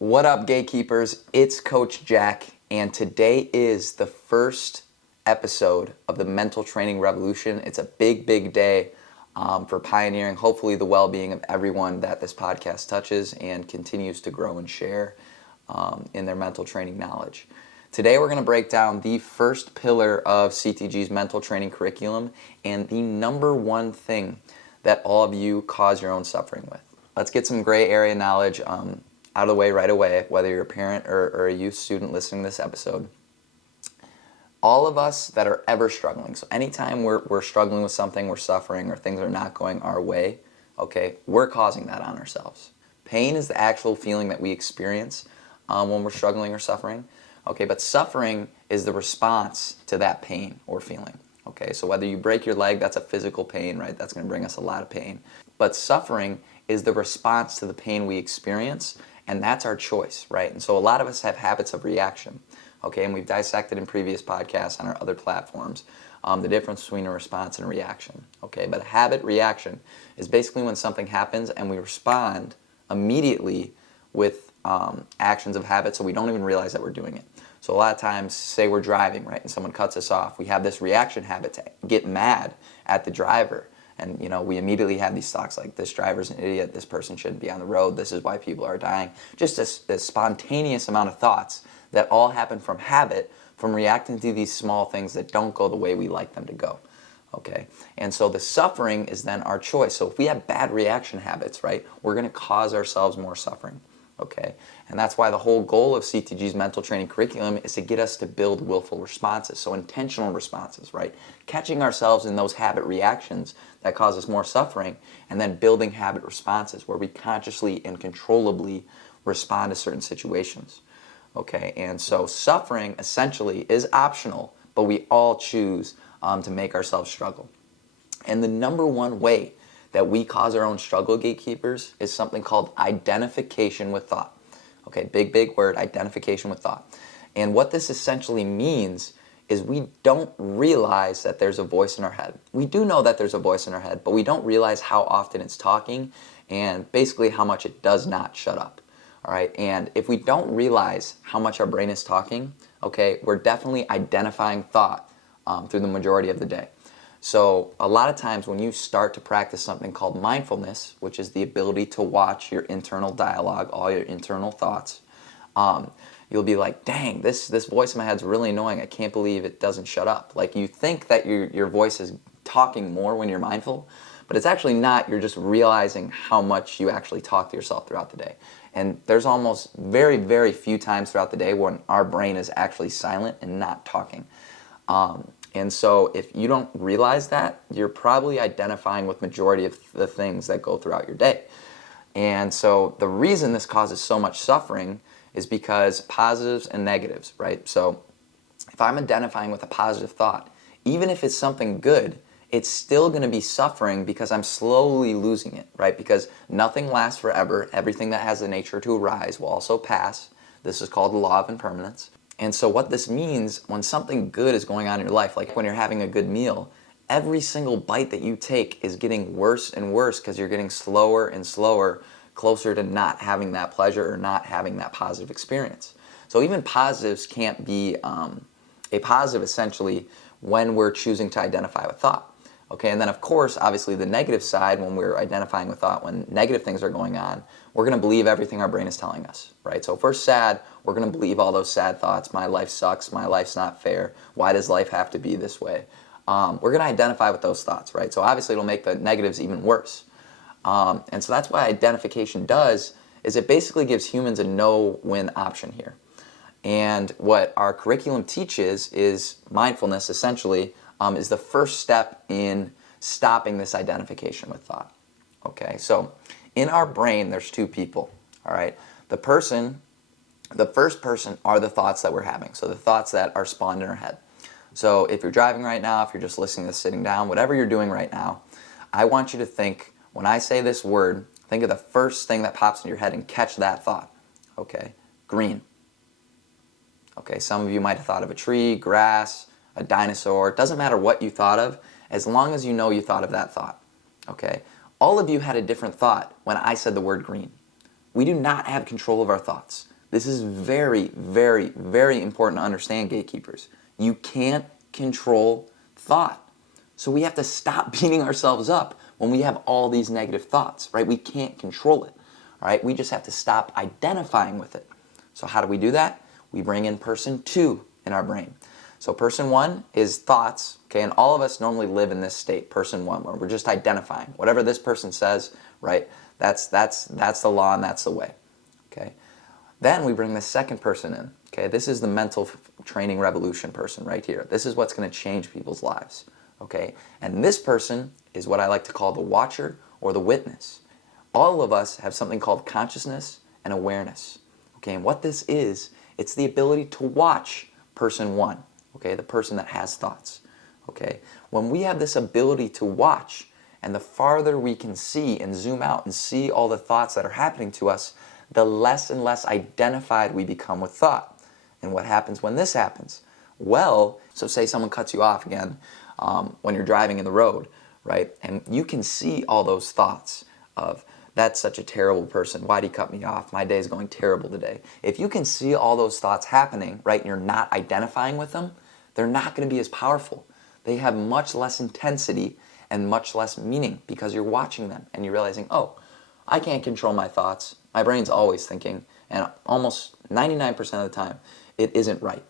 What up, gatekeepers? It's Coach Jack, and today is the first episode of the Mental Training Revolution. It's a big, big day for pioneering, hopefully, the well-being of everyone that this podcast touches and continues to grow and share in their mental training knowledge. Today, we're going to break down the first pillar of CTG's mental training curriculum and the number one thing that all of you cause your own suffering with. Let's get some gray area knowledge out of the way right away, whether you're a parent or a youth student listening to this episode. All of us that are ever struggling, so anytime we're struggling with something, we're suffering, or things are not going our way, okay, we're causing that on ourselves. Pain is the actual feeling that we experience when we're struggling or suffering, okay, but suffering is the response to that pain or feeling, okay? So whether you break your leg, that's a physical pain, right? That's going to bring us a lot of pain. But suffering is the response to the pain we experience, and that's our choice, right? And so a lot of us have habits of reaction, okay? And we've dissected in previous podcasts on our other platforms the difference between a response and a reaction, okay? But a habit reaction is basically when something happens and we respond immediately with actions of habit, so we don't even realize that we're doing it. So a lot of times, say we're driving, right, and someone cuts us off, we have this reaction habit to get mad at the driver. And, we immediately have these thoughts like, this driver's an idiot, this person shouldn't be on the road, this is why people are dying. Just this spontaneous amount of thoughts that all happen from habit, from reacting to these small things that don't go the way we like them to go, okay? And so the suffering is then our choice. So if we have bad reaction habits, right, we're going to cause ourselves more suffering, okay? And that's why the whole goal of CTG's mental training curriculum is to get us to build willful responses, so intentional responses, right? Catching ourselves in those habit reactions that cause us more suffering, and then building habit responses where we consciously and controllably respond to certain situations, okay? And so suffering essentially is optional, but we all choose to make ourselves struggle. And the number one way that we cause our own struggle, gatekeepers, is something called identification with thought. Okay, big word, identification with thought. And what this essentially means is we don't realize that there's a voice in our head. We do know that there's a voice in our head, but we don't realize how often it's talking and basically how much it does not shut up. All right, and if we don't realize how much our brain is talking, okay, we're definitely identifying thought through the majority of the day. So a lot of times when you start to practice something called mindfulness, which is the ability to watch your internal dialogue, all your internal thoughts, you'll be like, dang, this voice in my head's really annoying. I can't believe it doesn't shut up. Like, you think that your voice is talking more when you're mindful, but it's actually not. You're just realizing how much you actually talk to yourself throughout the day. And there's almost very, very few times throughout the day when our brain is actually silent and not talking. And so if you don't realize that, you're probably identifying with majority of the things that go throughout your day. And so the reason this causes so much suffering is because positives and negatives, right? So if I'm identifying with a positive thought, even if it's something good, it's still going to be suffering because I'm slowly losing it, right? Because nothing lasts forever. Everything that has the nature to arise will also pass. This is called the law of impermanence. And so what this means, when something good is going on in your life, like when you're having a good meal, every single bite that you take is getting worse and worse because you're getting slower and slower, closer to not having that pleasure or not having that positive experience. So even positives can't be a positive, essentially, when we're choosing to identify with thought. Okay, and then of course, obviously the negative side, when we're identifying with thought, when negative things are going on, we're going to believe everything our brain is telling us, right? So if we're sad, we're going to believe all those sad thoughts. My life sucks. My life's not fair. Why does life have to be this way? We're going to identify with those thoughts, right? So obviously it'll make the negatives even worse. And so that's what identification does, is it basically gives humans a no-win option here. And what our curriculum teaches is mindfulness, essentially, is the first step in stopping this identification with thought. Okay, so in our brain, there's two people, all right? The first person are the thoughts that we're having, so the thoughts that are spawned in our head. So if you're driving right now, if you're just listening to this sitting down, whatever you're doing right now, I want you to think, when I say this word, think of the first thing that pops in your head and catch that thought. Okay, green. Okay, some of you might have thought of a tree, grass, a dinosaur. It doesn't matter what you thought of, as long as you know you thought of that thought. Okay, all of you had a different thought when I said the word green. We do not have control of our thoughts. This is very, very, very important to understand, gatekeepers. You can't control thought. So we have to stop beating ourselves up when we have all these negative thoughts, right? We can't control it, all right? We just have to stop identifying with it. So how do we do that? We bring in person 2 in our brain. So person 1 is thoughts, okay? And all of us normally live in this state, person 1, where we're just identifying. Whatever this person says, right? That's the law and that's the way, okay? Then we bring the second person in, okay? This is the mental training revolution person right here. This is what's going to change people's lives, okay? And this person is what I like to call the watcher or the witness. All of us have something called consciousness and awareness, okay? And what this is, it's the ability to watch person 1, okay? The person that has thoughts, okay? When we have this ability to watch, and the farther we can see and zoom out and see all the thoughts that are happening to us, the less and less identified we become with thought. And what happens when this happens? Well, so say someone cuts you off again when you're driving in the road, right? And you can see all those thoughts of, that's such a terrible person. Why'd he cut me off? My day's going terrible today. If you can see all those thoughts happening, right, and you're not identifying with them, they're not going to be as powerful. They have much less intensity and much less meaning because you're watching them and you're realizing, oh, I can't control my thoughts. My brain's always thinking, and almost 99% of the time, it isn't right,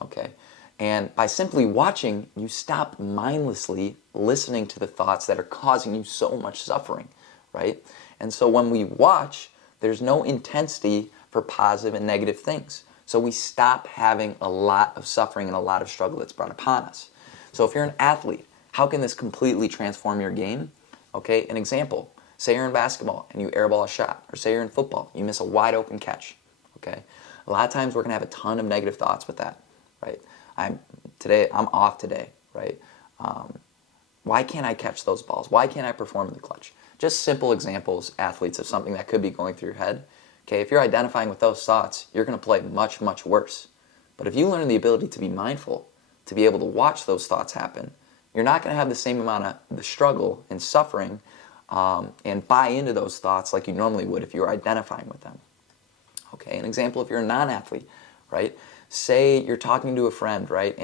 okay? And by simply watching, you stop mindlessly listening to the thoughts that are causing you so much suffering, right? And so when we watch, there's no intensity for positive and negative things. So we stop having a lot of suffering and a lot of struggle that's brought upon us. So if you're an athlete, how can this completely transform your game? Okay, an example. Say you're in basketball and you airball a shot, or say you're in football, you miss a wide open catch, okay? A lot of times we're gonna have a ton of negative thoughts with that, right? I'm off today, right? Why can't I catch those balls? Why can't I perform in the clutch? Just simple examples, athletes, of something that could be going through your head. Okay, if you're identifying with those thoughts, you're gonna play much, much worse. But if you learn the ability to be mindful, to be able to watch those thoughts happen, you're not gonna have the same amount of the struggle and suffering and buy into those thoughts like you normally would if you were identifying with them. Okay, an example, if you're a non-athlete, right? Say you're talking to a friend, right?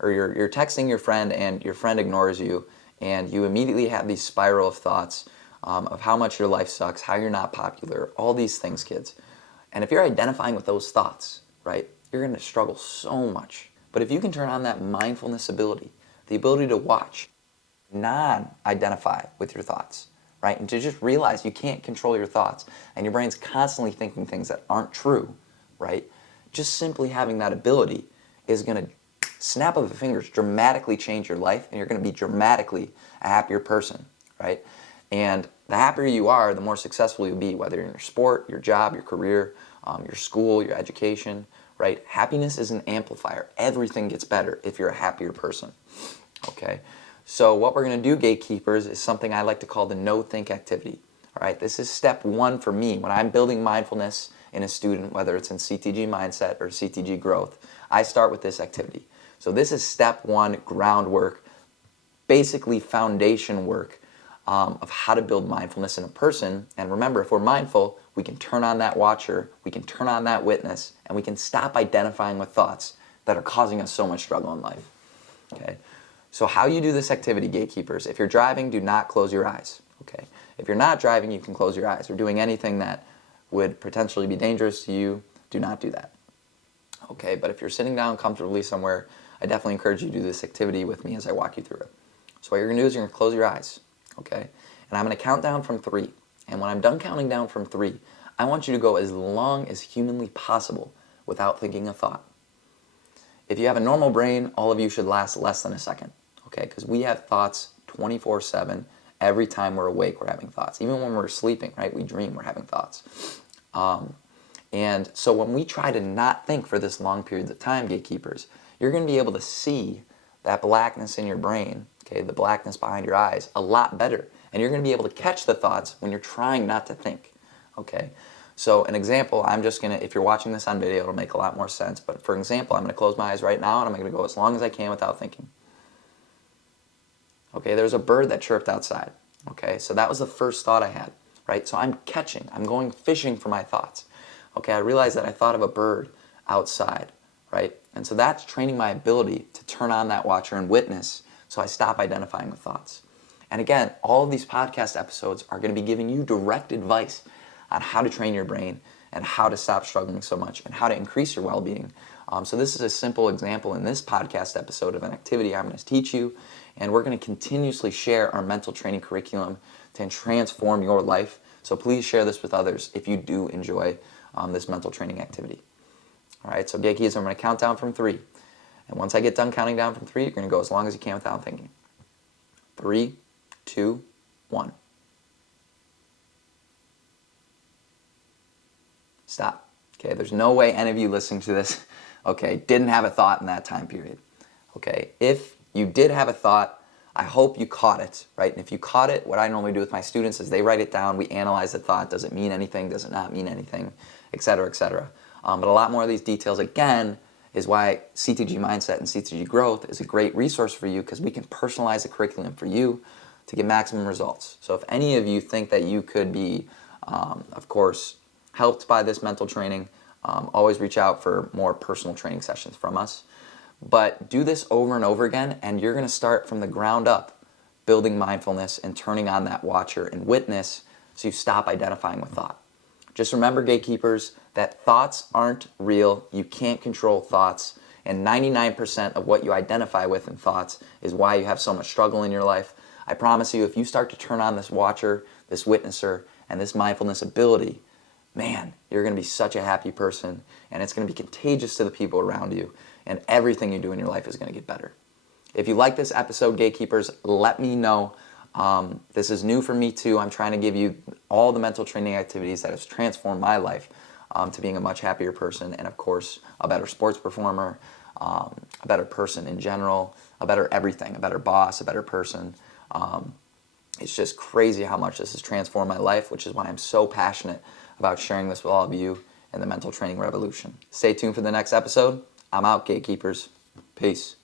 Or you're texting your friend and your friend ignores you, and you immediately have these spiral of thoughts of how much your life sucks, how you're not popular, all these things, kids. And if you're identifying with those thoughts, right, you're gonna struggle so much. But if you can turn on that mindfulness ability, the ability to watch, non-identify with your thoughts, right? And to just realize you can't control your thoughts and your brain's constantly thinking things that aren't true, right? Just simply having that ability is going to, snap of the fingers, dramatically change your life, and you're going to be dramatically a happier person, right? And the happier you are, the more successful you'll be, whether in your sport, your job, your career, your school, your education, right? Happiness is an amplifier. Everything gets better if you're a happier person, okay? So what we're going to do, gatekeepers, is something I like to call the no-think activity. All right, this is step 1 for me. When I'm building mindfulness in a student, whether it's in CTG mindset or CTG growth, I start with this activity. So this is step 1, groundwork, basically foundation work of how to build mindfulness in a person. And remember, if we're mindful, we can turn on that watcher, we can turn on that witness, and we can stop identifying with thoughts that are causing us so much struggle in life. Okay. So how you do this activity, gatekeepers, if you're driving, do not close your eyes, okay? If you're not driving, you can close your eyes. Or doing anything that would potentially be dangerous to you, do not do that, okay? But if you're sitting down comfortably somewhere, I definitely encourage you to do this activity with me as I walk you through it. So what you're gonna do is you're gonna close your eyes, okay? And I'm gonna count down from 3. And when I'm done counting down from 3, I want you to go as long as humanly possible without thinking a thought. If you have a normal brain, all of you should last less than a second, okay? Because we have thoughts 24/7. Every time we're awake, we're having thoughts. Even when we're sleeping, right? We dream, we're having thoughts. And so when we try to not think for this long periods of time, gatekeepers, you're going to be able to see that blackness in your brain, okay, the blackness behind your eyes, a lot better. And you're going to be able to catch the thoughts when you're trying not to think, okay? So an example, I'm just going to, if you're watching this on video, it'll make a lot more sense. But for example, I'm going to close my eyes right now and I'm going to go as long as I can without thinking. Okay, there's a bird that chirped outside. Okay, so that was the first thought I had, right? So I'm going fishing for my thoughts. Okay, I realize that I thought of a bird outside, right? And so that's training my ability to turn on that watcher and witness, so I stop identifying with thoughts. And again, all of these podcast episodes are going to be giving you direct advice on how to train your brain and how to stop struggling so much and how to increase your well-being. So this is a simple example in this podcast episode of an activity I'm going to teach you, and we're going to continuously share our mental training curriculum to transform your life. So please share this with others if you do enjoy this mental training activity. All right, so Gatekeepers, I'm going to count down from 3. And once I get done counting down from 3, you're going to go as long as you can without thinking. 3, 2, 1. Stop. Okay, there's no way any of you listening to this, okay, didn't have a thought in that time period. Okay, if you did have a thought, I hope you caught it, right? And if you caught it, what I normally do with my students is they write it down, we analyze the thought, does it mean anything, does it not mean anything, etc., etc. But a lot more of these details, again, is why CTG Mindset and CTG Growth is a great resource for you, because we can personalize the curriculum for you to get maximum results. So if any of you think that you could be, of course, helped by this mental training, always reach out for more personal training sessions from us. But do this over and over again, and you're going to start from the ground up, building mindfulness and turning on that watcher and witness so you stop identifying with thought. Just remember, gatekeepers, that thoughts aren't real. You can't control thoughts, and 99% of what you identify with in thoughts is why you have so much struggle in your life. I promise you, if you start to turn on this watcher, this witnesser, and this mindfulness ability, man, you're going to be such a happy person, and it's going to be contagious to the people around you, and everything you do in your life is going to get better. If you like this episode, Gatekeepers, let me know. This is new for me too. I'm trying to give you all the mental training activities that have transformed my life to being a much happier person, and of course, a better sports performer, a better person in general, a better everything, a better boss, a better person. It's just crazy how much this has transformed my life, which is why I'm so passionate about sharing this with all of you in the mental training revolution. Stay tuned for the next episode. I'm out, Gatekeepers. Peace.